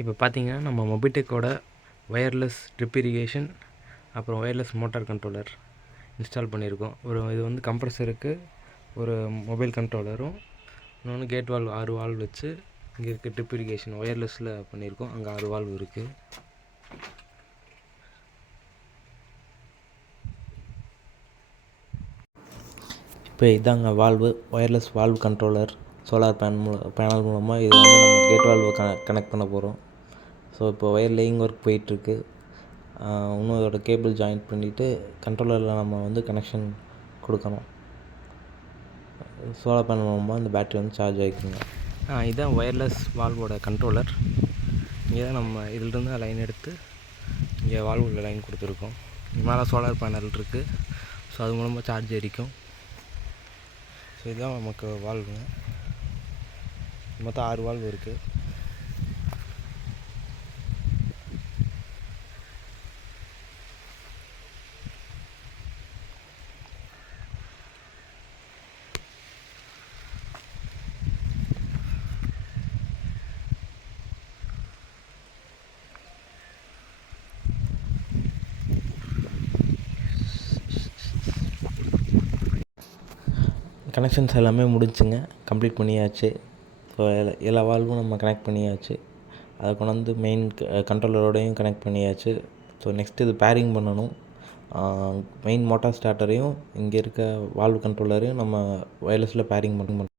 இப்போ பார்த்தீங்கன்னா நம்ம மொபிடெக்கோட ஒயர்லெஸ் ட்ரிப் இரிகேஷன் அப்புறம் ஒயர்லெஸ் மோட்டார் கண்ட்ரோலர் இன்ஸ்டால் பண்ணியிருக்கோம். இது வந்து கம்ப்ரஸருக்கு ஒரு மொபைல் கண்ட்ரோலரும் இன்னொன்று கேட் வால்வ் 6 வால்வ் வச்சு இங்கே இருக்க ட்ரிப் இரிகேஷன் ஒயர்லெஸில் பண்ணியிருக்கோம். அங்கே 6 வால்வ் இருக்குது. இப்போ இதாங்க valve, wireless valve controller solar panel மூலமாக இது வந்து நம்ம கேட் வால்வை கனெக்ட் பண்ண போகிறோம். ஸோ இப்போ ஒயர் லேயிங் ஒர்க் போயிட்டுருக்கு. இன்னும் அதோட கேபிள் ஜாயின் பண்ணிவிட்டு கண்ட்ரோலரில் நம்ம வந்து கனெக்ஷன் கொடுக்கணும். சோலார் பேனல் மூலமாக இந்த பேட்டரி வந்து சார்ஜ் ஆகிக்குங்க. இதுதான் ஒயர்லெஸ் வால்வோட கண்ட்ரோலர். இங்கே தான் நம்ம இதிலிருந்து லைன் எடுத்து இங்கே வால்வில் லைன் கொடுத்துருக்கோம். மேலே சோலார் பேனல் இருக்குது. ஸோ அது மூலமாக சார்ஜ் எரிக்கும். ஸோ இதுதான் நமக்கு வால்வுங்க. மொத்தம் 6 வால்வு இருக்குது. கனெக்ஷன்ஸ் எல்லாமே முடிஞ்சுங்க, கம்ப்ளீட் பண்ணியாச்சு. ஸோ எல்லா வால்வும் நம்ம கனெக்ட் பண்ணியாச்சு. அதை கொண்டாந்து மெயின் கண்ட்ரோலரோடையும் கனெக்ட் பண்ணியாச்சு. ஸோ நெக்ஸ்ட்டு இது பேரிங் பண்ணணும். மெயின் மோட்டார் ஸ்டார்டரையும் இங்கே இருக்க வால்வு கண்ட்ரோலரையும் நம்ம ஒயர்லெஸில் பேரிங் பண்ணணும்.